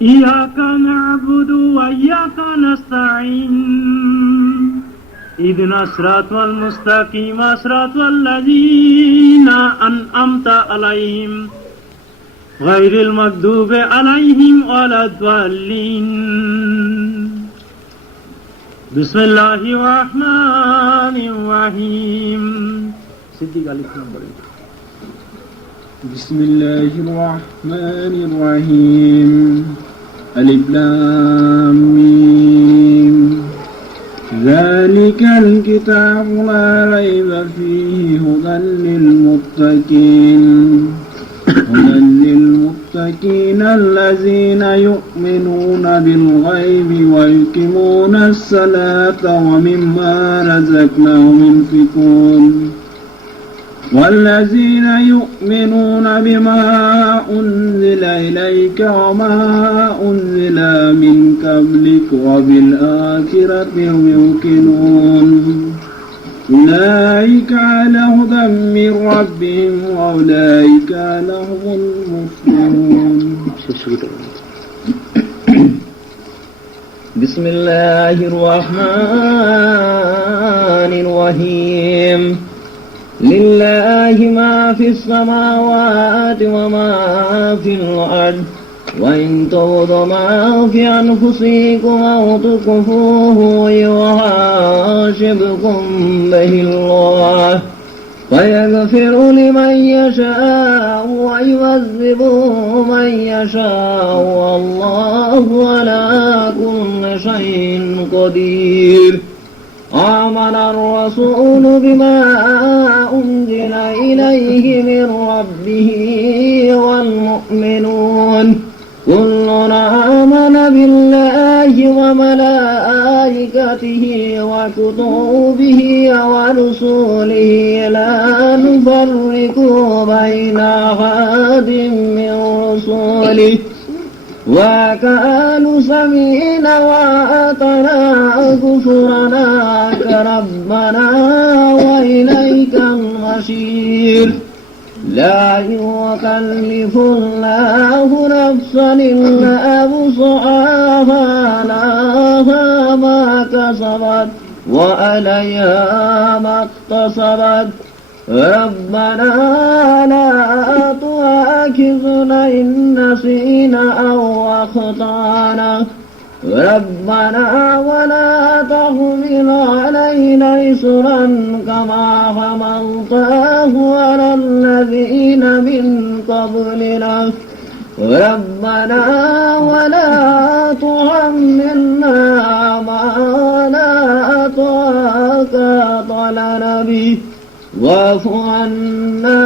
إياك نعبد وإياك نستعين اهدنا الصراط المستقيم صراط الذين أنعمت عليهم غير المغضوب عليهم ولا الضالين بسم الله الرحمن الرحيم صدق عليكم بسم الله الرحمن الرحيم ألف لام ميم ذلك الكتاب لا ريب فيه هدى للمتقين الذين يؤمنون بالغيب ويقيمون الصلاة ومما رزقناهم ينفقون والذين يؤمنون بما أنزل إليك وما أنزل من قبلك وبالآخرة هم يوقنون أولئك على هدى من ربهم وأولئك هم المفلحون. بسم الله الرحمن الرحيم لله ما في السماوات وما في الأرض وإن تبدوا ما في أنفسكم أو تخفوه يحاسبكم به الله فيغفر لمن يشاء ويعذب من يشاء والله على كل شيء قدير. آمن الرسول بما أنزل إليه من ربه والمؤمنون كلنا آمن بالله وملائكته وكتبه ورسله لا نفرق بين أحد من رسله وكانوا سميعا وأطعنا غفرانك ربنا وإليك المصير. لا يكلف الله نفسا إلا وسعها لها ما كسبت وعليها ما اكتسبت ربنا لا تؤاخذنا إن نسينا أو أخطأنا ربنا ولا تحمل علينا إصرا كما حملته على الذين من قبلنا ربنا ولا تحملنا ما لا طاقة لنا به واعف عنا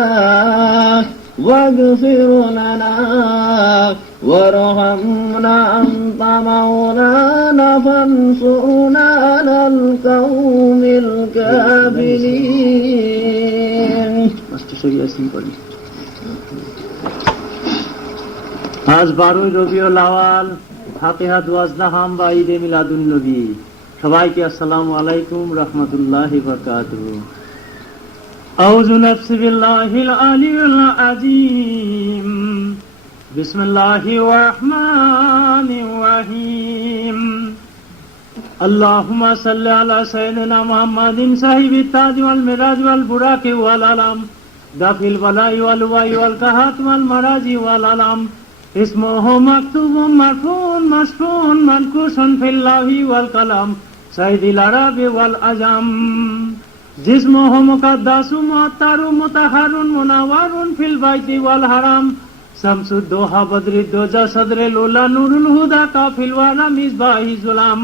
واغفر لنا وارحمنا أنت مولانا فانصرنا على القوم الكافرين. আজ 12 রবিউল আওয়াল ফাতিহা দুয়াজ নাহাম বা ঈদে মিলাদুন নবী। সবাইকে আসসালামু আলাইকুম রাহমাতুল্লাহি ওয়া বারাকাতুহু। أعوذ نفس بالله العلي العظيم بسم الله الرحمن الرحيم اللهم صل على سيدنا محمد صاحب التاج والمراج والبراق والعلم دافع البلاء والوباء والقهات والمراج والعلم اسمه مكتوب مرفوع مشفوع منقوش في اللوح والقلم سيد العرب والعجم जिस्मोह मुक़द्दसु मुअत्तरु मुतहहरुन मुनव्वरुन फिल बैति वल हरम शम्सुद्दोहा बद्रिद्दोजा सदरिल उला नूरुल हुदा काफिल वाला मिसबाही जुलम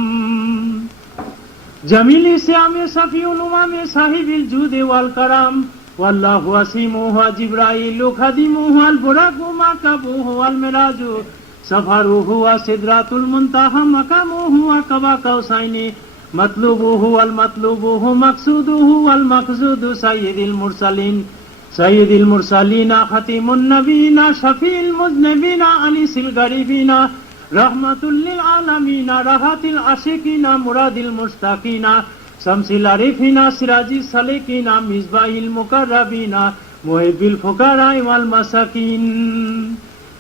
जमीली श्यामे सफीउल उमामे साहिबिल जूदे वल करम वल्लाहु वसीमुहु जिब्राइलु खदीमुहु अल बुराकु मकाबुहु वल मिराजु सफरुहु व सिदरातुल मुंतहा मकामुहु व कबा कौसैनी मतलूबुहु वल मतलूबुहु मकसूदुहु वल मकसूदु सय्यिदिल मुरसलीन खतीमुन नबीना शफील मुज़निबीना अनीसिल गरीबीना रहमतुल लिल आलमीना राहतिल आशिकीना मुरादिल मुश्ताकीना शम्सिल आरिफीना सिराजिस सलीकीना मिसबाहिल मुकर्रबीना मुहिब्बिल फुकारा वल मसाकीन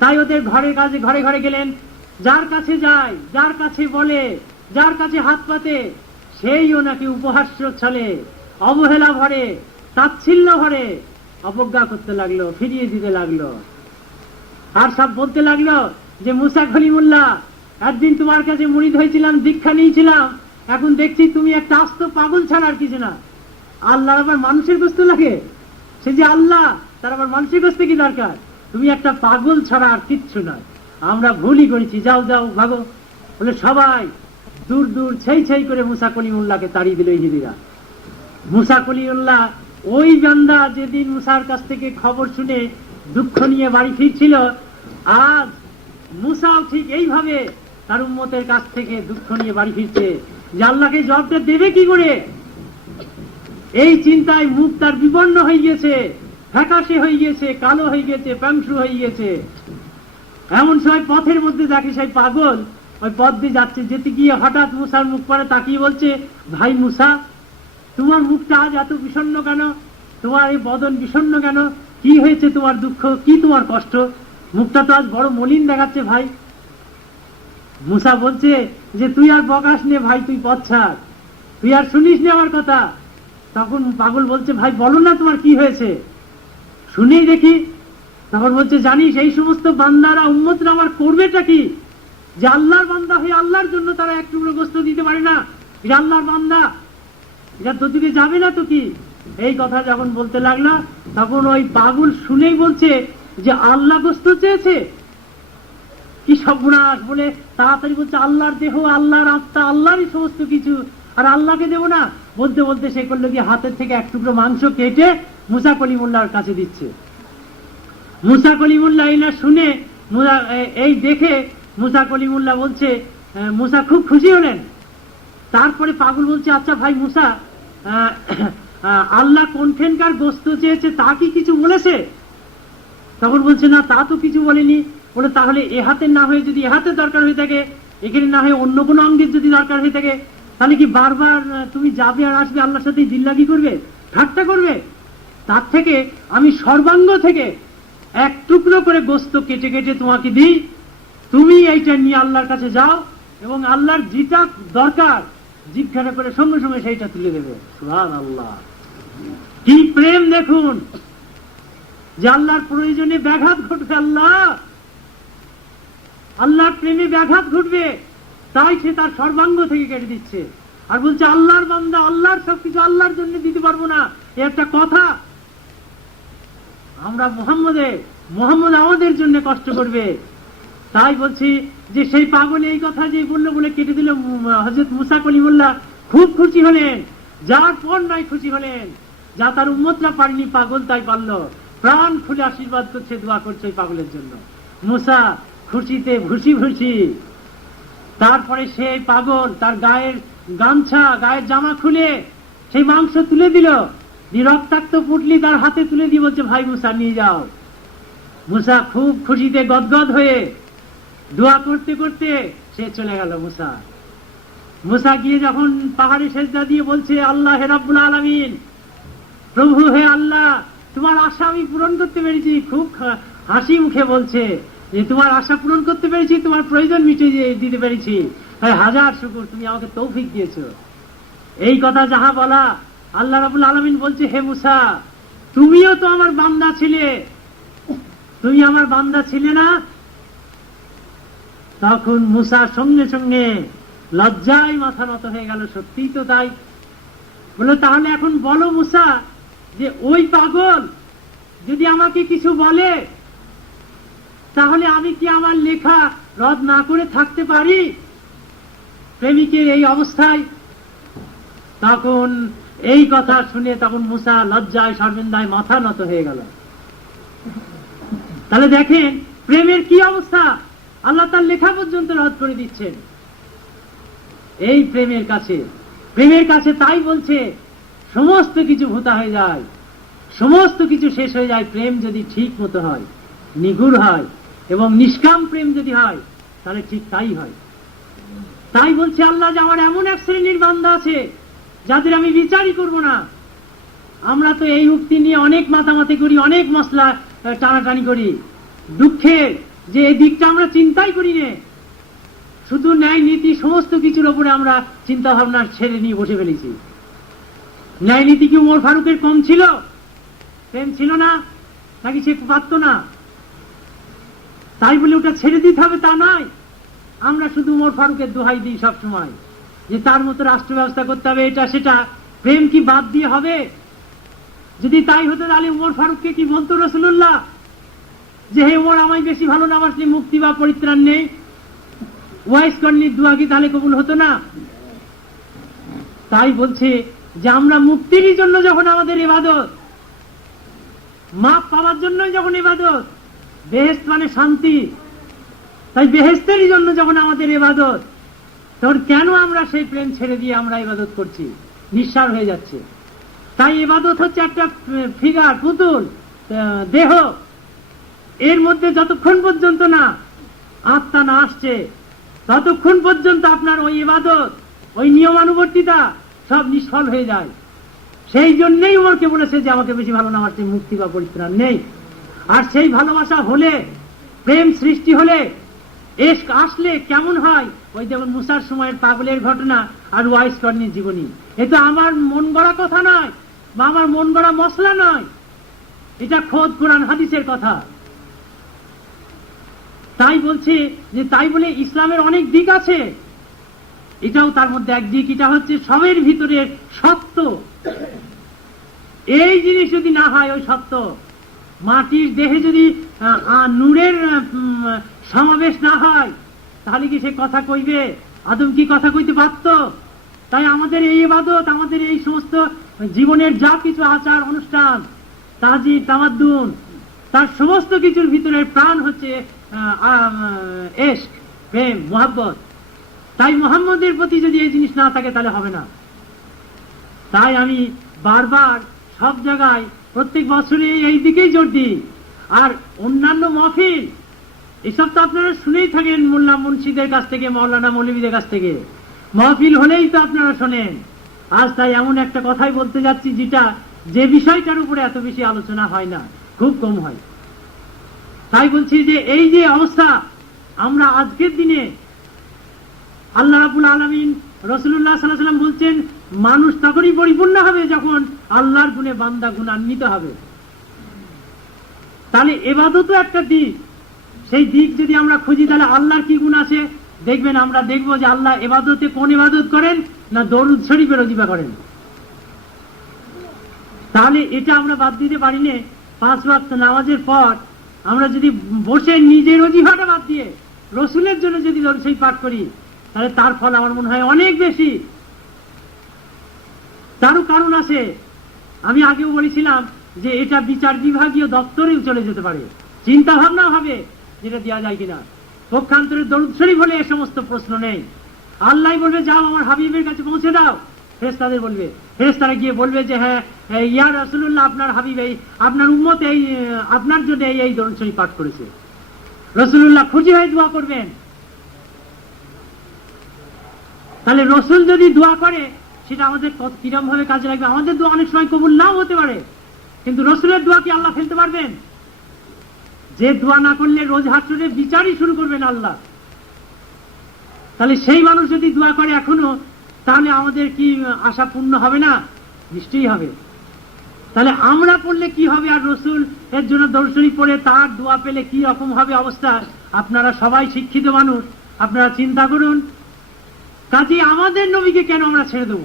তাই ওদের ঘরের কাছে ঘরে ঘরে গেলেন, যার কাছে যায়, যার কাছে বলে, যার কাছে হাত পাতে, সেই ওনাকে উপহাস্য ছলে, অবহেলা ভরে, তাচ্ছিল্য ভরে অবজ্ঞা করতে লাগলো, ফিরিয়ে দিতে লাগলো। আর সব বলতে লাগলো যে মুসা কলিমুল্লাহ, একদিন তোমার কাছে মুরিদ হয়েছিলাম, দীক্ষা নিয়েছিলাম, এখন দেখছি তুমি একটা আস্ত পাগল ছাড়া আর কিছু না। আল্লাহর আবার মানুষের গোস্ত লাগে? সে যে আল্লাহ, তার আবার মানুষের গোস্ত কি দরকার? তুমি একটা পাগল ছাড়া আর কিচ্ছু নয়, আমরা ভুলই করেছি, যাও যাও ভাগো। বলে সবাই দূর দূর ছেই ছেই করে মুসা কলিমুল্লাহকে তাড়িয়ে দিল ইহুদিরা। মুসা কলিমুল্লাহ ওই বান্দা যেদিন মুসার কাছ থেকে খবর শুনে দুঃখ নিয়ে বাড়ি ফিরছিল, আজ মুসাও ঠিক এইভাবে তার উম্মতের কাছ থেকে দুঃখ নিয়ে বাড়ি ফিরছে যে আল্লাহকে জবাবটা দেবে কি করে। এই চিন্তায় মুখ তার বিবর্ণ হয়ে গেছে, ফ্যাকাশে হয়ে গেছে, কালো হয়ে গেছে, পাংশু হয়ে গেছে। এমন সময় পথের মধ্যে দেখে সেই পাগল ওই পথ দিয়ে যাচ্ছে, যেতে গিয়ে হঠাৎ মুসার মুখ পরে তাকিয়ে বলছে, ভাই মুসা, তোমার মুখটা আজ এত বিষণ্ণ কেন? তোমার এই বদন বিষণ্ণ কেন? কি হয়েছে তোমার দুঃখ? কি তোমার কষ্ট? মুখটা তো আজ বড় মলিন দেখাচ্ছে ভাই। মুসা বলছে যে তুই আর বকাস নে ভাই, তুই পথ ছাড়, তুই আর শুনিস নে আমার কথা। তখন পাগল বলছে, ভাই বলো না তোমার কি হয়েছে, শুনেই দেখি। তখন বলছে, জানিস এই সমস্ত বান্দারা উম্মতরা আমার করবেটা কি? যে আল্লাহর বান্দা হয়ে আল্লাহর জন্য তারা এক টুকরো গোস্ত দিতে পারে না, এটা আল্লাহর বান্দা, এটা তোদিকে যাবে না তো কি? এই কথা যখন বলতে লাগলো, তখন ওই পাগল শুনেই বলছে যে আল্লাহ গোস্ত চেয়েছে, কি সর্বনাশ বলে তাড়াতাড়ি বলছে, আল্লাহর দেহ, আল্লাহর আত্মা, আল্লাহরই সমস্ত কিছু, আর আল্লাহকে দেবো না? বলতে বলতে সে করলো কি, হাতের থেকে এক টুকরো মাংস কেটে মুসা কলিমুল্লাহর কাছে দিচ্ছে। মুসা কলিমুল্লাহ এই না শুনে, এই দেখে মুসা কলিমুল্লাহ বলছে, মুসা খুব খুশি হলেন। তারপরে পাগল বলছে, আচ্ছা ভাই মুসা, আল্লাহ কোনখানকার গোস্ত চেয়েছে তা কি কিছু বলেছে? তখন বলছে, না তা তো কিছু বলেনি। বলে তাহলে এ হাতের না হয়ে যদি এ হাতের দরকার হয়ে থাকে, এখানে না হয়ে অন্য কোনো অঙ্গের যদি দরকার হয়ে থাকে, তাহলে কি বারবার তুমি যাবে আর আসবে, আল্লাহর সাথে জিল্লাগি করবে, ঠাট্টা করবে? তার থেকে আমি সর্বাঙ্গ থেকে এক টুকরো করে গোস্ত কেটে কেটে তোমাকে দিই, তুমি এইটা নিয়ে আল্লাহর কাছে যাও এবং আল্লাহর যেটা দরকার জিজ্ঞাসা করে সঙ্গে সঙ্গে সেইটা তুলে দেবে। সুবহানাল্লাহ, কি প্রেম দেখুন, যে আল্লাহর প্রয়োজনে ব্যাঘাত ঘটবে, আল্লাহর প্রেমে ব্যাঘাত ঘটবে, তাই সে তার সর্বাঙ্গ থেকে কেটে দিচ্ছে। আর বলছে আল্লাহর বান্দা, আল্লাহর সবকিছু আল্লাহর জন্য দিতে পারবো না, এ একটা কথা? আমরা মোহাম্মদ আমাদের জন্য কষ্ট করবে। তাই বলছি যে সেই পাগল এই কথা যে বললো বলে কেটে দিল, হযরত মুসা কলিমুল্লাহ খুব খুশি হলেন, যার পর নাই খুশি হলেন, যা তার উম্মতরা পারেনি পাগল তাই পারলো। প্রাণ খুলে আশীর্বাদ করছে, দোয়া করছে এই পাগলের জন্য। মুসা খুশিতে ভুসি ভুসি। তারপরে সেই পাগল তার গায়ের গামছা, গায়ের জামা খুলে সেই মাংস তুলে দিল, রক্তাক্ত পুটলি তার হাতে তুলে দিয়ে বলছে, ভাই মুসা নিয়ে যাও। মুসা খুব খুশিতে গদগদ হয়ে দোয়া করতে করতে সে চলে গেল। মুসা গিয়ে যখন পাহাড়ে সেজদা দিয়ে বলছে, আল্লাহ হে রাব্বুল আলামিন, প্রভু হে আল্লাহ, তোমার আশা আমি পূরণ করতে পেরেছি। খুব হাসি মুখে বলছে যে তোমার আশা পূরণ করতে পেরেছি, তোমার প্রয়োজন মিটিয়ে দিতে পেরেছি, তাই হাজার শুকর, তুমি আমাকে তৌফিক দিয়েছো। এই কথা যাহা বলা, আল্লাহ রাব্বুল আলামিন বলছে, হে মুসা, তুমিও তো আমার বান্দা ছিলে, তুমি আমার বান্দা ছিলে না? তখন মুসা সঙ্গে সঙ্গে লজ্জায় মাথা নত হয়ে গেল, সত্যিই তো তাই। বলে তাহলে এখন বলো মুসা, যে ওই পাগল যদি আমাকে কিছু বলে, তাহলে আমি কি আমার লেখা রদ না করে থাকতে পারি প্রেমিকের এই অবস্থায়? তখন এই কথা শুনে তখন মুসা লজ্জায় শর্মিন্দায় মাথা নত হয়ে গেল। তাহলে দেখেন প্রেমের কি অবস্থা, আল্লাহ তার লেখা পর্যন্ত রদ করে দিচ্ছেন এই প্রেমের কাছে। তাই বলছে সমস্ত কিছু ভূতা হয়ে যায়, সমস্ত কিছু শেষ হয়ে যায়, প্রেম যদি ঠিক মতো হয়, নিগুড় হয় এবং নিষ্কাম প্রেম যদি হয়, তাহলে ঠিক তাই হয়। তাই বলছে আল্লাহ যে আমার এমন এক শ্রেণীর বান্দা আছে যাদের আমি বিচারই করব না। আমরা তো এই উক্তি নিয়ে অনেক মাতামাতি করি, অনেক মশলা টানাটানি করি, দুঃখের যে এই দিকটা আমরা চিন্তাই করি না, শুধু ন্যায় নীতি সমস্ত কিছুর ওপরে আমরা চিন্তা ভাবনা ছেড়ে নিয়ে বসে ফেলেছি। ন্যায় নীতি কি উমর ফারুকের কম ছিল? প্রেম ছিল না নাকি সে পারত না? তাই বলে ওটা ছেড়ে দিতে হবে তা নয়। আমরা শুধু উমর ফারুকের দোহাই দিই সব সময় যে তার মতো রাষ্ট্র ব্যবস্থা করতে হবে, এটা সেটা। প্রেম কি বাদ দিয়ে হবে? যদি তাই হতো তাহলে উমর ফারুককে কি বলতো রাসূলুল্লাহ যে হে উমর, আমায় বেশি ভালো না বাসলে মুক্তি বা পরিত্রাণ নেই? ওয়াইস কর্ণীর দোয়া কি তাহলে কবুল হতো না? তাই বলছে যে আমরা মুক্তির জন্য যখন আমাদের ইবাদত, মাপ পাওয়ার জন্য যখন ইবাদত, বেহেশত মানে শান্তি, তাই বেহেশতের জন্য যখন আমাদের ইবাদত, তখন কেন আমরা সেই প্রেম ছেড়ে দিয়ে আমরা ইবাদত করছি? নিঃসার হয়ে যাচ্ছে। তাই ইবাদত হচ্ছে একটা ফিগার, পুতুল, দেহ। এর মধ্যে যতক্ষণ পর্যন্ত না আত্মা না আসছে ততক্ষণ পর্যন্ত আপনার ওই ইবাদত, ওই নিয়মানুবর্তিতা সব নিষ্ফল হয়ে যায়। সেই জন্যই উমরকে বলেছে যে আমাকে বেশি ভালো না বাসলে মুক্তি বা পরিত্রাণ নেই। আর সেই ভালোবাসা হলে, প্রেম সৃষ্টি হলে, এশক আসলে কেমন হয়? ওই যেমন মুসার সময়ের পাগলের ঘটনা আর ওয়াইস কর্ণীর জীবনী। এটা আমার মন গড়া কথা নয় বা আমার মন গড়া মশলা নয়, এটা খোদ কোরআন হাদিসের কথা। তাই বলছে যে তাই বলে ইসলামের অনেক দিক আছে, এটাও তার মধ্যে এক দিক। এটা হচ্ছে সবের ভিতরে সত্য। এই জিনিস যদি না হয়, ওই সত্য মাটির দেহে যদি নূরের সমাবেশ না হয়, তাহলে কি সে কথা কইবে? আদম কি কথা কইতে পারত? তাই আমাদের এই ইবাদত, আমাদের এই সমস্ত জীবনের যা কিছু আচার অনুষ্ঠান, তাজিদ তামাদ্দুন, তার সমস্ত কিছুর ভিতরে প্রাণ হচ্ছে এশক, প্রেম, মোহাব্বত। তাই মুহাম্মদের প্রতি যদি এই জিনিস না থাকে তাহলে হবে না। তাই আমি বারবার সব জায়গায় প্রত্যেক বছরে এই দিকেই জোর দিই। আর অন্যান্য মহফিল, এসব তো আপনারা শুনেই থাকেন মোল্লা মুন্সিদের কাছ থেকে, মাওলানা মৌলবীদের কাছ থেকে। মহফিল হলেই তো আপনারা শোনেন। আজ তাই এমন একটা কথাই বলতে যাচ্ছি যে বিষয়টার উপরে এত বেশি আলোচনা হয় না, খুব কম হয়। তাই বলছি যে এই যে অবস্থা, আমরা আজকের দিনে আল্লাহ রাব্বুল আলামিন, রাসূলুল্লাহ সাল্লাল্লাহু আলাইহি ওয়াসাল্লাম বলছেন মানুষ তখনই পরিপূর্ণ হবে যখন আল্লাহর গুণে বান্দা গুণান্বিত হবে। তাহলে ইবাদতও একটা দিক। সেই দিক যদি আমরা খুঁজি তাহলে আল্লাহর কি গুণ আছে দেখবেন। আমরা দেখব যে আল্লাহ ইবাদতে কোন ইবাদত করেন না দরুদ শরীফের ওজিফা করেন। তাহলে এটা আমরা বাদ দিতে পারি না। 5 ওয়াক্ত নামাজের পর আমরা যদি বসে নিজের ওজিফাটা বাদ দিয়ে রসুলের জন্য যদি দরুদ শরীফ পাঠ করি, তাহলে তার ফল আমার মনে হয় অনেক বেশি। তারও কারণ আছে। আমি আগেও বলেছিলাম যে এটা বিচার বিভাগীয় দপ্তরেও চলে যেতে পারে, চিন্তা ভাবনা হবে যেটা দেওয়া যায় কিনা। পক্ষান্তরে দরুদ শরীফ হলে এ সমস্ত প্রশ্ন নেই। আল্লাহ বলবে যাও আমার হাবিবের কাছে পৌঁছে দাও, ফেরেশতাদের বলবে, ফেরেশতারা গিয়ে বলবে যে হ্যাঁ ইয়া রাসূলুল্লাহ, আপনার হাবিব এই, আপনার উম্মত এই, আপনার জন্য এই দরুদ শরীফ পাঠ করেছে। রাসূলুল্লাহ খুশি হয়ে দোয়া করবেন। তাহলে রসুল যদি দোয়া করে সেটা আমাদের কিরম ভাবে কাজে লাগবে। আমাদের দোয়া অনেক সময় কবুল নাও হতে পারে, কিন্তু রসুলের দোয়া কি আল্লাহ ফেলতে পারবেন? যে দোয়া না করলে রোজ হাসরে বিচারই শুরু করবেন আল্লাহ। তাহলে সেই মানুষ যদি দোয়া করে এখনো, তাহলে আমাদের কি আশা পূর্ণ হবে না? নিশ্চয়ই হবে। তাহলে আমরা পড়লে কি হবে, আর রসুল এর জন্য দরুদ শরীফ পড়ে তার দোয়া পেলে কি রকম হবে অবস্থা? আপনারা সবাই শিক্ষিত মানুষ, আপনারা চিন্তা করুন। কাজে আমাদের নবীকে কেন আমরা ছেড়ে দেব?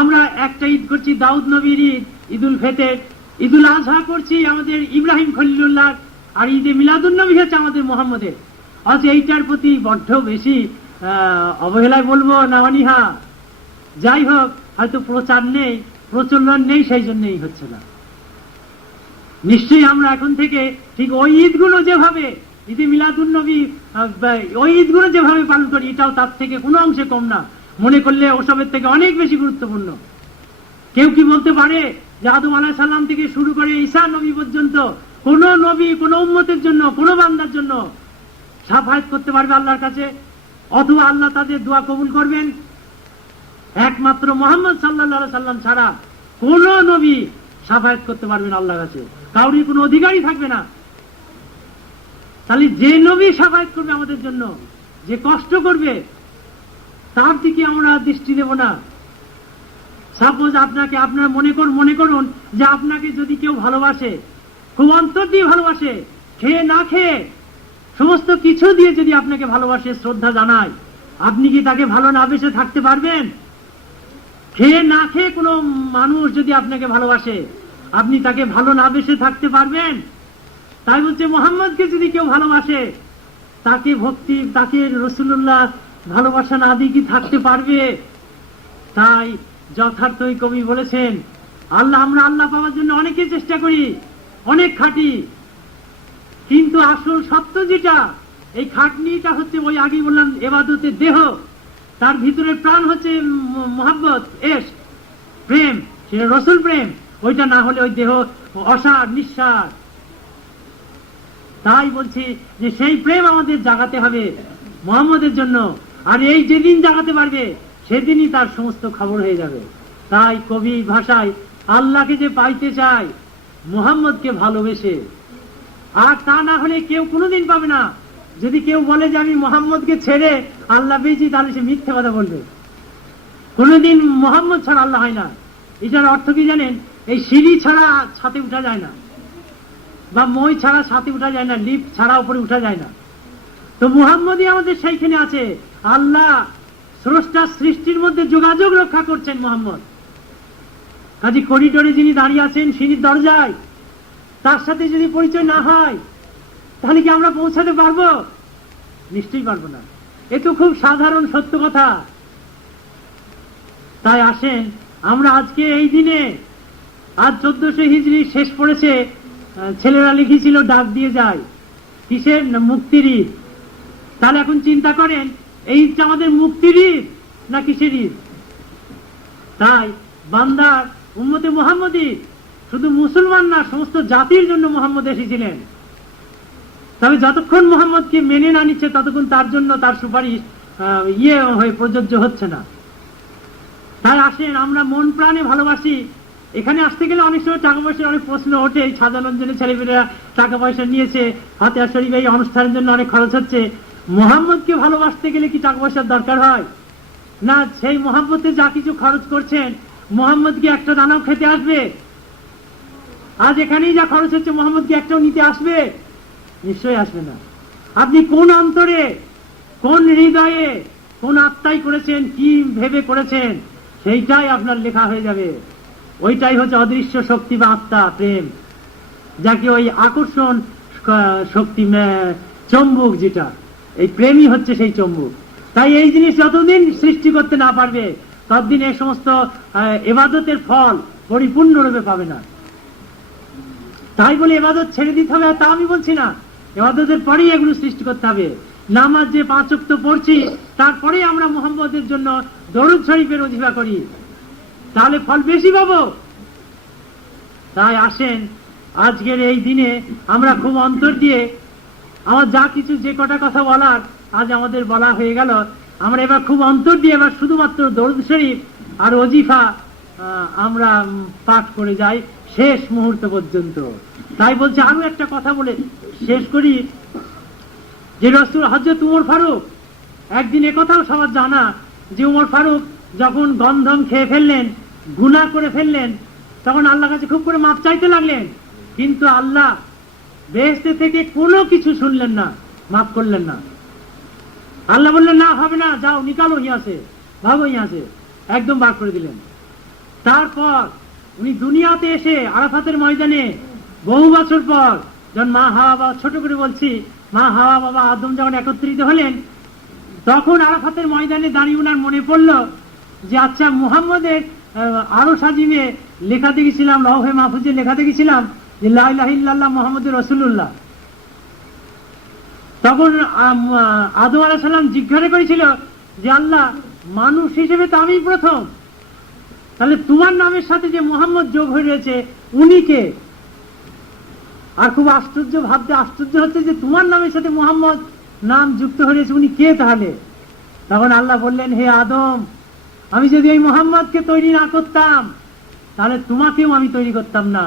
আমরা একটা ঈদ করছি দাউদ নবীর ঈদ, ঈদুল ফিতর, ঈদুল আজহা করছি আমাদের ইব্রাহিম খলিলুল্লাহ, আর ঈদে মিলাদুন নবী হচ্ছে আমাদের মুহাম্মদের। আজ এইটার প্রতি বড্ড বেশি অবহেলায় বলবো না অনীহা। যাই হোক, হয়তো প্রচার নেই, প্রচলন নেই, সেই জন্যই হচ্ছে না। নিশ্চয়ই আমরা এখন থেকে ঠিক ওই ঈদগুলো যেভাবে, ঈদে মিলাদুন নবী, ওই ঈদগুলো যেভাবে পালন করি, এটাও তার থেকে কোনো অংশে কম না। মনে করলে ওসবের থেকে অনেক বেশি গুরুত্বপূর্ণ। কেউ কি বলতে পারে যে আদম আলাইহিস সালাম থেকে শুরু করে ঈসা নবী পর্যন্ত কোন নবী কোন উম্মতের জন্য, কোন বান্দার জন্য শাফায়াত করতে পারবে আল্লাহর কাছে, অথবা আল্লাহ তাদের দোয়া কবুল করবেন? একমাত্র মুহাম্মদ সাল্লাল্লাহু আলাইহি সাল্লাম ছাড়া কোন নবী শাফায়াত করতে পারবেন আল্লাহর কাছে। কাউরির কোনো অধিকারই থাকবে না। তাহলে যে নবী শাফায়াত করবে আমাদের জন্য, যে কষ্ট করবে, তার দিকে আমরা দৃষ্টি দেব না। সাপোজ আপনাকে, আপনার মনে করুন যে আপনাকে যদি কেউ ভালোবাসে, খুব অন্তর দিয়ে ভালোবাসে, খেয়ে না খেয়ে সমস্ত কিছু দিয়ে যদি আপনাকে ভালোবাসে, শ্রদ্ধা জানায়, আপনি কি তাকে ভালো না বেসে থাকতে পারবেন? খেয়ে না খেয়ে কোনো মানুষ যদি আপনাকে ভালোবাসে, আপনি তাকে ভালো না বেসে থাকতে পারবেন? তাই বলছে মুহাম্মদকে যদি কেউ ভালোবাসে, তাকে ভক্তি, তাকে রাসূলুল্লাহ ভালোবাসা না দিয়ে কি থাকতে পারবে? তাই যথার্থই কবি বলেছেন, আমরা আল্লাহ পাওয়ার জন্য অনেকে চেষ্টা করি, অনেক খাটি, কিন্তু আসল সত্য যেটা, এই খাটনিটা হচ্ছে ওই আগেই বললাম ইবাদতের দেহ, তার ভিতরে প্রাণ হচ্ছে মোহাব্বত, এশক, প্রেম, সেটা রসুল প্রেম। ওইটা না হলে ওই দেহ অসার, নিঃসার। তাই বলছি যে সেই প্রেম আমাদের জাগাতে হবে মুহাম্মদের জন্য, আর এই যেদিন জাগাতে পারবে সেদিনই তার সমস্ত খবর হয়ে যাবে। তাই কবি ভাষায় আল্লাহকে যে পাইতে চায় মুহাম্মদকে ভালোবেসে, আর তা না হলে কেউ কোনোদিন পাবে না। যদি কেউ বলে যে আমি মুহাম্মদকে ছেড়ে আল্লাহ পেয়েছি, তাহলে সে মিথ্যে কথা বলবে। কোনোদিন মুহাম্মদ ছাড়া আল্লাহ হয় না। এটার অর্থ কি জানেন? এই সিঁড়ি ছাড়া ছাতে উঠা যায় না, বা মই ছাড়া ছাতে উঠা যায় না, লিফট ছাড়া উপরে উঠা যায় না। তো মুহাম্মদই আমাদের সেইখানে আছে। আল্লাহ স্রষ্টা সৃষ্টির মধ্যে যোগাযোগ রক্ষা করছেন মুহাম্মদ। কাজে করিডোরে যিনি দাঁড়িয়ে আছেন সিঁড়ির দরজায়, তার সাথে যদি পরিচয় না হয়, তাহলে কি আমরা পৌঁছাতে পারবো? নিশ্চয়ই পারবো না। এ তো খুব সাধারণ সত্য কথা। তাই আসেন আমরা আজকে এই দিনে, আজ 1400 হিজরি শেষ পড়েছে, ছেলেরা লিখেছিল ডাক দিয়ে যায়, কিসের? মুক্তির ঈদ। তাহলে এখন চিন্তা করেন, এই ঈদটা আমাদের মুক্তির ঈদ না কিসের ঈদ? তাই বান্দার উম্মতে মুহাম্মদী শুধু মুসলমান না, সমস্ত জাতির জন্য মুহাম্মদ এসেছিলেন। তবে যতক্ষণ মুহাম্মদকে মেনে না নিচ্ছে, ততক্ষণ তার জন্য তার সুপারিশ হয়ে প্রযোজ্য হচ্ছে না। তাই আসেন আমরা মন প্রাণে ভালোবাসি। এখানে আসতে গেলে অনেক সময় টাকা পয়সার অনেক প্রশ্ন ওঠে। সাজানোর জন্য ছেলেমেয়েরা টাকা পয়সা নিয়েছে, ফাতিহা শরীফ এই অনুষ্ঠানের জন্য অনেক খরচ হচ্ছে। মুহাম্মদকে ভালোবাসতে গেলে কি টাকা পয়সার দরকার হয় না? সেই মুহাম্মদে যা কিছু খরচ করছেন, মুহাম্মদ কি একটা দানাও খেতে আসবে? আজ এখানেই যা খরচ হচ্ছে, মুহাম্মদ কি একটাও নিতে আসবে? নিশ্চয়ই আসবে না। আপনি কোন অন্তরে, কোন হৃদয়ে, কোন আত্মায় করেছেন, কি ভেবে করেছেন, সেইটাই আপনার লেখা হয়ে যাবে। ওইটাই হচ্ছে অদৃশ্য শক্তি বা আত্মা, প্রেম, যাকে ওই আকর্ষণ শক্তি, চম্বুক যেটা, এই প্রেমই হচ্ছে সেই চম্বুক। তাই এই জিনিস যতদিন সৃষ্টি করতে না পারবে, ততদিন এই সমস্ত ইবাদতের ফল পরিপূর্ণরূপে পাবে না। তাই বলে ইবাদত ছেড়ে দিতে হবে তা আমি বলছি না। ইবাদতের পরেই এগুলো সৃষ্টি করতে হবে। নামাজ যে 5 ওয়াক্ত পড়ছি, তারপরে আমরা মুহাম্মদের জন্য দরুদ শরীফের ওজিফা করি, তাহলে ফল বেশি পাবো। তাই আসেন আজকের এই দিনে আমরা খুব অন্তর দিয়ে, আমার যা কিছু যে কটা কথা বলার আজ আমাদের বলা হয়ে গেল, আমরা এবার খুব অন্তর দিয়ে এবার শুধুমাত্র দরুদ শরীফ আর ওজিফা আমরা পাঠ করে যাই শেষ মুহূর্ত পর্যন্ত। তাই বলছে আরো একটা কথা বলে শেষ করি, যে রাসূল হযরত উমর ফারুক, একদিন একথাও সবার জানা যে উমর ফারুক যখন গন্ধম খেয়ে ফেললেন, গুনাহ করে ফেললেন, তখন আল্লাহর কাছে খুব করে মাপ চাইতে লাগলেন। কিন্তু আল্লাহ বেহেশত থেকে কোনো কিছু শুনলেন না, মাফ করলেন না। আল্লাহ বললেন না, হবে না, যাও নিকালো ইয়া সে, ভাগো ইয়া সে, একদম বার করে দিলেন। তারপর উনি দুনিয়াতে এসে আরাফাতের ময়দানে বহু বছর পর, যখন মা হাওয়া, বাবা ছোট করে বলছি, মা হাওয়া বাবা আদম যখন একত্রিত হলেন, তখন আরাফাতের ময়দানে দাঁড়িয়ে উনার মনে পড়ল যে আচ্ছা মুহাম্মদের আরো সাজিয়ে লেখা দেখেছিলাম, লৌহে মাহফুজে লেখা দেখেছিলাম যে লা ইলাহা ইল্লাল্লাহ মুহাম্মদুর রাসূলুল্লাহ। তখন আদম আলাইহিস সালাম জিজ্ঞাসা করেছিল যে আল্লাহ, মানুষ হিসেবে তো আমি প্রথম, তাহলে তোমার নামের সাথে যে মুহাম্মদ যোগ হয়ে রয়েছে উনি কে? আর খুব আশ্চর্য, ভাবতে আশ্চর্য হচ্ছে যে তোমার নামের সাথে মুহাম্মদ নাম যুক্ত হয়ে রয়েছে, উনি কে তাহলে? তখন আল্লাহ বললেন, হে আদম, আমি যদি এই মুহাম্মদকে তৈরি না করতাম, তাহলে তোমাকেও আমি তৈরি করতাম না।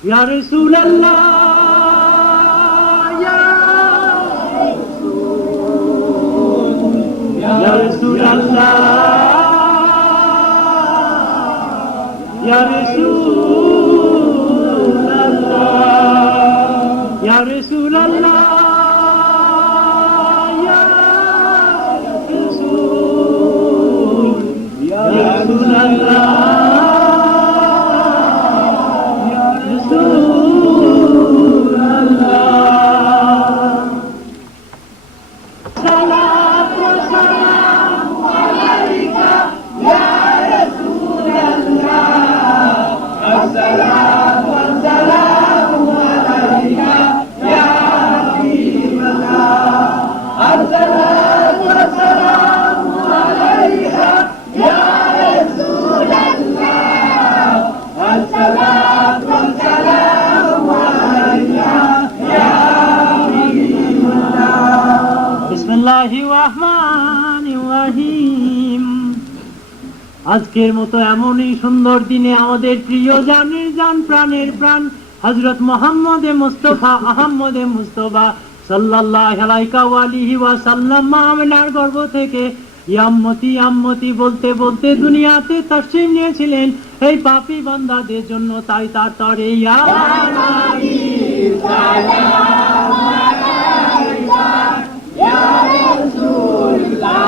ইয়া রাসূলুল্লাহ ইয়া রাসূলুল্লাহ ইয়া রাসূলুল্লাহ ইয়া রাসূলুল্লাহ আজকের মতো এমনই সুন্দর দিনে আমাদের প্রিয় জানের জান প্রাণের প্রাণ হযরত মুহাম্মদে মুস্তাফা আহমদে মুস্তাফা সাল্লাল্লাহু আলাইহি ওয়াসাল্লাম আমিনার গর্ভ থেকে ইয়াম্মতি আম্মতি বলতে বলতে দুনিয়াতে তাশরীফ নিয়েছিলেন এই পাপী বান্দাদের জন্য। তাই তার তরে ইয়া নবী সালাম আলাইকা ইয়া রাসূলুল্লাহ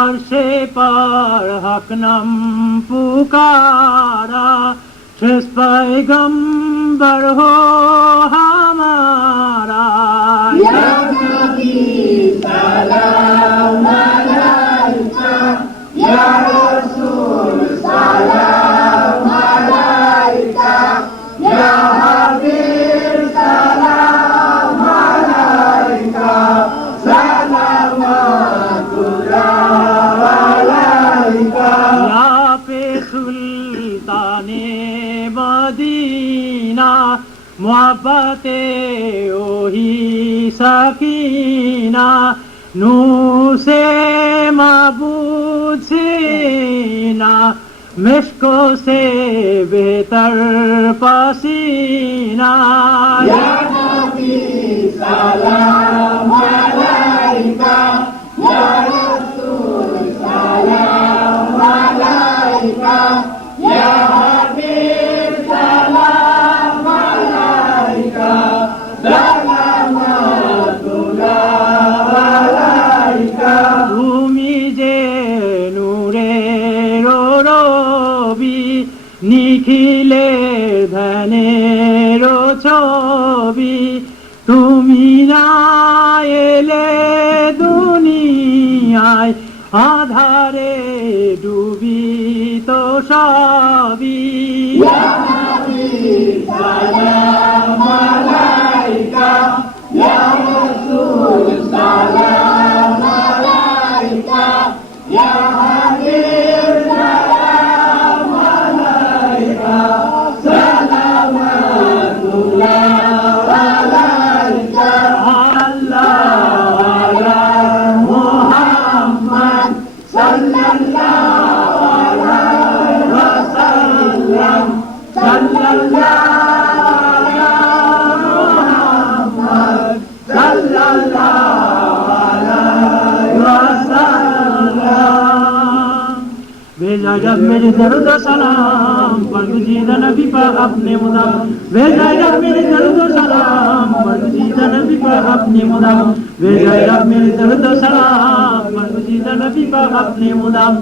अर्शे पर हक नम पुकारा शेष पैगंबर हो हमारा या नबी सलाम अलैका या रसूल सलाम अलैका या हबीब सलाम अलैका मोहब्बते ओही सकीना नूर से माबूद सीना मिश्को से बेहतर पसीना या नबी सलाम अलैका या रसूल सलाम अलैका या हबीब सलाम अलैका सलामुल्लाह अलैका তুমি যে নূরের রবি নিখিলের ধ্যানের ছবি তুমি না এলে দুনিয়ায় আধারে ডুবি তো সবই ইয়া নবী সালাম আলাইকা ইয়া রাসূল সালাম আলাইকা ইয়া হাবিব সালাম আলাইকা সালামাতুল্লাহ আলাইকা আল্লাহ আলা মুহাম্মদ সাল্লাল্লাহু আলাইহি ওয়াসাল্লাম সাল্লাল্লাহু আলা মুহাম্মদ সাল্লাল্লাহু আলাইহি ওয়াসাল্লাম भेजा जब मेरे दर्द सलाम पर गुजीदा नबी पर अपने मुदाम भेजा जब मेरे दर्द सलाम पर गुजीदा नबी पर अपने मुदाम भेजा जब मेरे दर्द सलाम पर गुजीदा नबी पर अपने मुदाम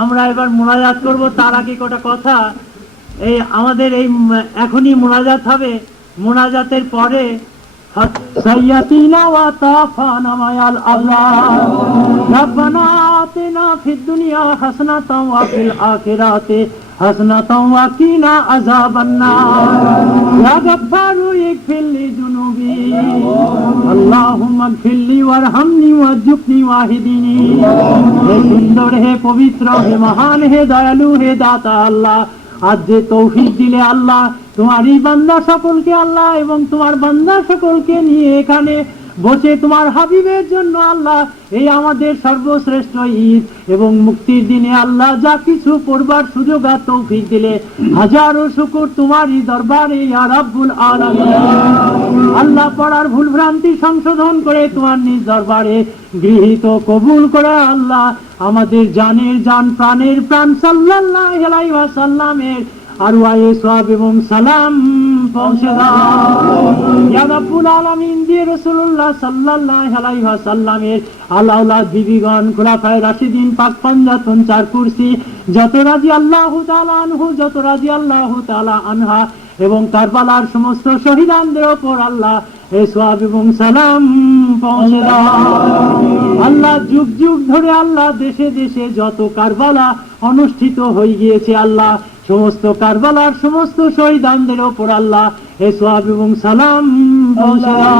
আমরা এবার মোনাজাত করব, তার আগে কটা কথা। এই আমাদের এই এখনই মোনাজাত হবে, মোনাজাতের পরে সাইয়াতিনা ওয়া তাফানা মায়াল আল্লাহ রব্বানা আতিনা ফিদ দুনিয়া হাসানাতাও ওয়া ফিল আখিরাতি হাসানাতাও ওয়া কিনা আযাবান নার ইয়া গফফারু ইগফিরলি যুনুবি আল্লাহুম্মা ইগফিরলি ওয়ারহামনি ওয়ারযুকনি ওয়াহিদিনি। হে সুন্দর, হে পবিত্র, হে মহান, হে দয়ালু, হে দাতা আল্লাহ, আজ যে তৌফিক দিলে আল্লাহ, তোমারই বান্দা সকলকে আল্লাহ এবং তোমার বান্দা সকলকে নিয়ে এখানে বসে তোমার হাবিবের জন্য আল্লাহ এই আমাদের সর্বশ্রেষ্ঠ ঈদ এবং মুক্তির দিনে আল্লাহ যা কিছু পড়বার সুযোগ আর তৌফিক দিলে হাজারো শুকর তোমারই দরবারে ইয়া রাব্বুল আলামিন। আল্লাহ পড়ার ভুল ভ্রান্তি সংশোধন করে তোমার নিজ দরবারে গৃহীত কবুল করে আল্লাহ আমাদের জানের জান, প্রাণের প্রাণ সাল্লাল্লাহু আলাইহি ওয়াসাল্লামের আরওয়ায়ে সওয়াব এবং সালাম পৌঁছে দাও ইয়া রাব্বুল আলামিন। দিয়ে রাসূলুল্লাহ সাল্লাল্লাহু আলাইহি ওয়াসাল্লামের আওলাদ বিবিগণ, খুলাফায়ে রাশিদিন, পাক পাঞ্জাতন, চার কুরসি, যত রাদিয়াল্লাহু তাআলা আনহু, যত রাদিয়াল্লাহু তাআলা আনহা এবং কারবালার সমস্ত শহীদানদের উপর আল্লাহ এই সওয়াব এবং সালাম পৌঁছে দাও আল্লাহ। যুগ যুগ ধরে আল্লাহ দেশে দেশে যত কারবালা অনুষ্ঠিত হয়ে গিয়েছে আল্লাহ, সমস্ত কারবালার সমস্ত শহীদানদের ওপর আল্লাহ এই সওয়াব এবং সালাম পৌঁছে দাও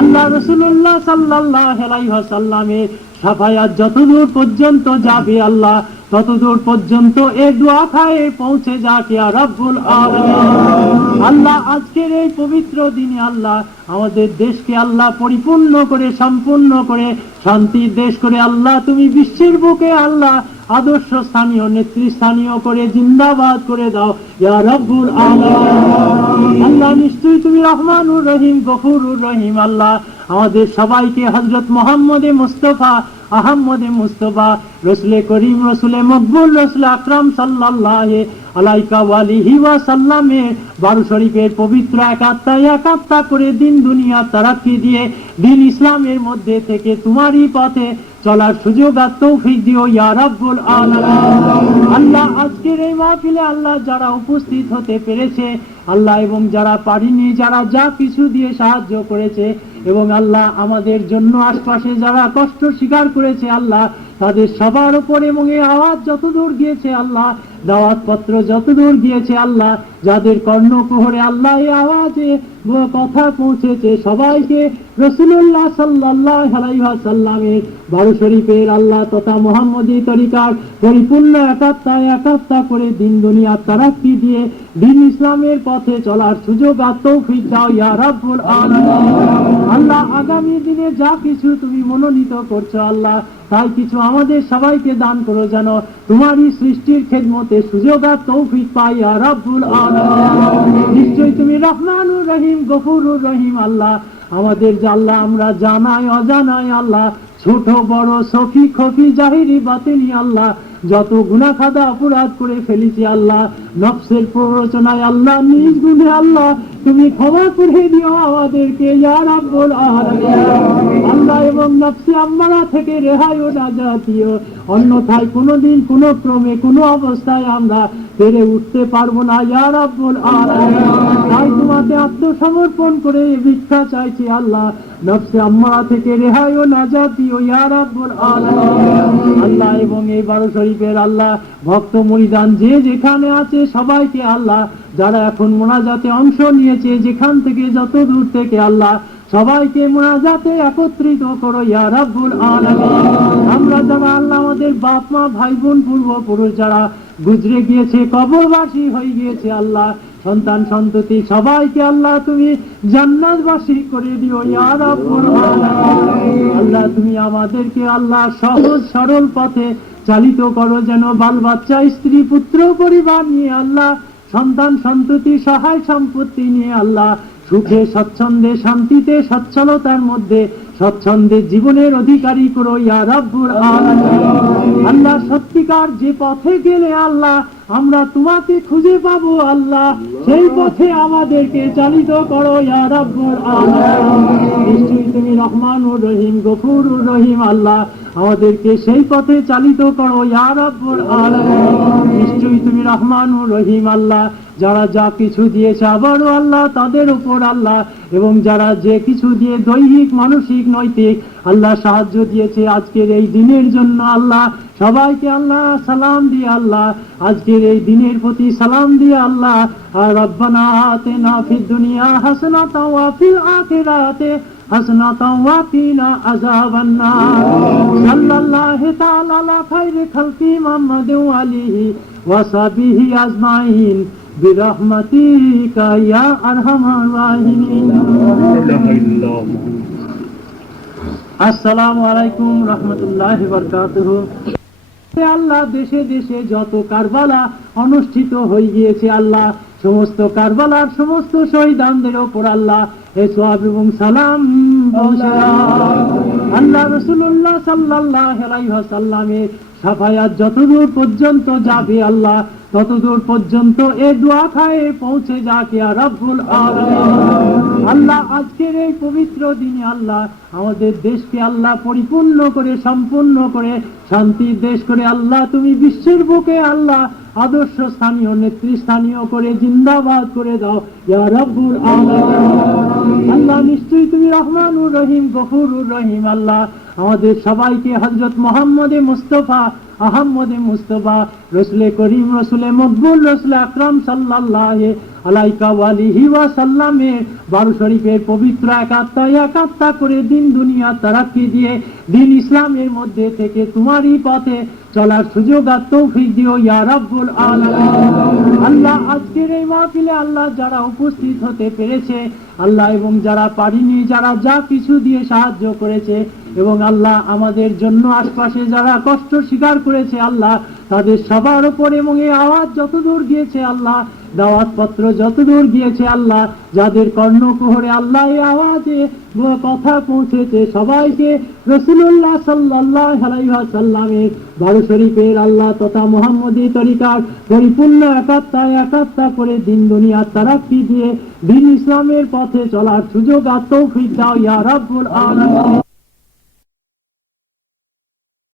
আল্লাহ। রাসূলুল্লাহ সাল্লাল্লাহু আলাইহি ওয়াসাল্লামের শাফায়াত যতদূর পর্যন্ত যাবে আল্লাহ, ততদূর পর্যন্ত এই দোয়া খায়ে পৌঁছে যাক ইয়া রাব্বুল আলামিন। আল্লাহ আজকের এই পবিত্র দিনে আল্লাহ আমাদের দেশকে আল্লাহ পরিপূর্ণ করে, সম্পূর্ণ করে, শান্তির দেশ করে আল্লাহ তুমি বিশ্বের বুকে আল্লাহ আদর্শ স্থানীয়, নেতৃস্থানীয় করে জিন্দাবাদ করে দাও ইয়া রাব্বুল আলামিন। আল্লাহ নিশ্চয়ই তুমি রহমানুর রহিম, গফুরুর রহিম। আল্লাহ আমাদের সবাইকে হযরত মুহাম্মদে মুস্তাফা, আহমদে মুস্তাফা, রসুলে করিম, রসুলে মকবুল, রসুল আকরাম সাল্লাল্লাহু আলাইহি ওয়া সাল্লামের বারো শরীফের পবিত্র একাত্তা করে দিন দুনিয়া তারাক্কি দিয়ে দিন ইসলামের মধ্যে থেকে তোমারই পথে চলার সুযোগ আর তৌফিক দিও ইয়া রাব্বুল আলামিন। আল্লাহ আজকের এই মাহফিলে আল্লাহ যারা উপস্থিত হতে পেরেছে আল্লাহ এবং যারা পারেনি, যারা যা কিছু দিয়ে সাহায্য করেছে এবং আল্লাহ আমাদের জন্য আশপাশে যারা কষ্ট স্বীকার করেছে আল্লাহ তাদের সবার উপর এবং এই আওয়াজ যতদূর গিয়েছে আল্লাহ, দাওয়াত পত্র যতদূর গিয়েছে আল্লাহ, যাদের কর্ণকুহরে আল্লাহ এই আওয়াজে কথা পৌঁছেছে সবাইকে রাসূলুল্লাহ সাল্লাল্লাহু আলাইহি ওয়াসাল্লামের বারো শরীফের আল্লাহ তথা মুহাম্মদী তরিকার পরিপূর্ণ একাত্তা করে দিন দুনিয়া তারাক্কি দিয়ে দিন ইসলামের পথে চলার সুযোগ আর তৌফিক দাও ইয়া রাব্বুল আলামিন। আল্লাহ আগামী দিনে যা কিছু তুমি মনোনীত করছো আল্লাহ তাই কিছু আমাদের সবাইকে দান করো, যেন তোমারই সৃষ্টির খেদমতে সুযোগ আর তৌফিক পাই ইয়া রাব্বুল আলামিন। নিশ্চয়ই তুমি রহমানুর রহিম, গফুরুর রহিম। আল্লাহ আমাদের যে আল্লাহ আমরা জানাই অজানাই আল্লাহ, ছোট বড়, সফি খফি, জাহিরি বাতিনি আল্লাহ যত গুনাহ খাদা অপরাধ করে ফেলেছি আল্লাহ, নফসের প্ররোচনায় আল্লাহ, নিজ গুণে আল্লাহ তুমি ক্ষমা করে দিও আমাদেরকে ইয়া রাব্বুল আলামিন। আল্লাহ এবং নফসে আম্মারা থেকে রেহাই ও নাজাত দিও, অন্যথায় কোনোদিন কোনো ক্রমে কোনো অবস্থায় আমরা পেরে উঠতে পারবো না ইয়া রাব্বুল আলামিন। তাই তোমাকে আত্মসমর্পণ করে ভিক্ষা চাইছি আল্লাহ, নফসে আম্মারা থেকে রেহাই ও নাজাত দিও ইয়া রাব্বুল আলামিন। আল্লাহ এবং এই বারো শরীফের আল্লাহ ভক্ত মুরিদান যে যেখানে আছে সবাইকে আল্লাহ, যারা এখন মোনাজাতে অংশ নিয়েছে যেখান থেকে যত দূর থেকে আল্লাহ সবাইকে মোনাজাতে একত্রিত করো ইয়া রাব্বুল আলামিন। আমরা যারা আল্লাহ আমাদের বাপ মা ভাই বোন পূর্বপুরুষ যারা গুজরে গিয়েছে, কবরবাসী হয়ে গিয়েছে আল্লাহ, সন্তান সন্ততি সবাইকে আল্লাহ তুমি জান্নাতবাসী করে দিও ইয়া রাব্বুল আলামিন। আল্লাহ তুমি আমাদেরকে আল্লাহ সহজ সরল পথে চালিত করো, যেন বাল বাচ্চা, স্ত্রী, পুত্র, পরিবার নিয়ে আল্লাহ, সন্তান সন্ততি, সহায় সম্পত্তি নিয়ে আল্লাহ সুখে স্বচ্ছন্দে শান্তিতে সচ্ছলতার মধ্যে স্বচ্ছন্দে জীবনের অধিকারী করো ইয়া রাব্বুল আলামিন। আল্লাহ সত্যিকার যে পথে গেলে আল্লাহ আমরা তোমাকে খুঁজে পাবো আল্লাহ, সেই পথে আমাদেরকে চালিত করো ইয়া রাব্বুল আলামিন। নিশ্চয়ই তুমি রহমানুর রহিম, গফুরুর রহিম আল্লাহ, আমাদেরকে সেই পথে চালিত করো ইয়া রাব্বুল আলামিন। নিশ্চয়ই তুমি রহমানুর রহিম আল্লাহ, যারা যা কিছু দিয়েছে আবারও আল্লাহ তাদের উপর আল্লাহ, এবং যারা যে কিছু দিয়ে দৈহিক মানসিক নৈতিক আল্লাহ সাহায্য দিয়েছে আজকের এই দিনের জন্য আল্লাহ, সবাইকে আল্লাহ সালাম দিয়ে আল্লাহ আজকের এই দিনের প্রতি সালাম দিয়ে আল্লাহ, আর রব্বানা আতিনা ফিদ দুনিয়া হাসানাতাও ওয়া ফিল আখিরাতি হাসানাতাও ওয়া কিনা আযাবান নার। সাল্লাল্লাহু তাআলা আলা খায়রি খালকি মুহাম্মাদিন ওয়া আলিহি ওয়া সাহবিহি আজমাইন বিরহমাতিকা ইয়া আরহামার রাহিমিন। আসসালামু আলাইকুম রাহমাতুল্লাহি ওয়া বারাকাতুহু। আল্লাহ দেশে দেশে যত কারবালা অনুষ্ঠিত হয়ে গিয়েছে আল্লাহ, সমস্ত কারবালার সমস্ত শহীদানদের ওপর আল্লাহ এ সওয়াব এবং সালাম আল্লাহ রাসূলুল্লাহ সাল্লাল্লাহু আলাইহি ওয়াসাল্লামের শাফায়াত যতদূর পর্যন্ত যাবে আল্লাহ, ততদূর পর্যন্ত এ দোয়া খায়ে পৌঁছে যাক ইয়া রাব্বুল আলামিন। আল্লাহ আজকের এই পবিত্র দিনে আল্লাহ আমাদের দেশকে আল্লাহ পরিপূর্ণ করে সম্পূর্ণ করে শান্তির দেশ করে আল্লাহ তুমি বিশ্বের বুকে আল্লাহ আদর্শ স্থানীয় নেতৃস্থানীয় করে জিন্দাবাদ করে দাও ইয়া রাব্বুল আলামিন। আল্লাহ নিশ্চয়ই তুমি রহমানুর রহিম, গফুরুর রহিম আল্লাহ, আমাদের সবাইকে হযরত মুহাম্মদে মুস্তাফা আহমদে মুস্তাফা রসুলে করিম রসুলে মকবুল রসুল আকরাম সাল্লাল্লাহু আলাইহি ওয়া আলিহি ওয়া সাল্লামের বারো শরীফের পবিত্র একাত্তা করে দিন দুনিয়া তারাক্কি দিয়ে দিন ইসলামের মধ্যে থেকে তোমারই পথে চলার সুযোগ আর তৌফিক দিও ইয়া রাব্বুল আলামিন। আল্লাহ আজকের এই মাহফিলে আল্লাহ যারা উপস্থিত হতে পেরেছে আল্লাহ, এবং যারা পারিনি, যারা যা কিছু দিয়ে সাহায্য করেছে, এবং আল্লাহ আমাদের জন্য আশপাশে যারা কষ্ট স্বীকার করেছে আল্লাহ, তাদের সবার উপর এবং এই আওয়াজ যতদূর গিয়েছে আল্লাহ, দাওয়াত পত্র যতদূর গিয়েছে আল্লাহ, যাদের কর্ণকুহরে আল্লাহ এই আওয়াজে কথা পৌঁছেছে সবাইকে রাসূলুল্লাহ সাল্লাল্লাহু আলাইহি ওয়াসাল্লামের বারো শরীফের আল্লাহ তথা মুহাম্মদী তরিকার পরিপূর্ণ একাত্তা করে দিন দুনিয়া তারাক্কি দিয়ে দিন ইসলামের পথে চলার সুযোগ আর তৌফিক দাও ইয়া রাব্বুল আলামিন।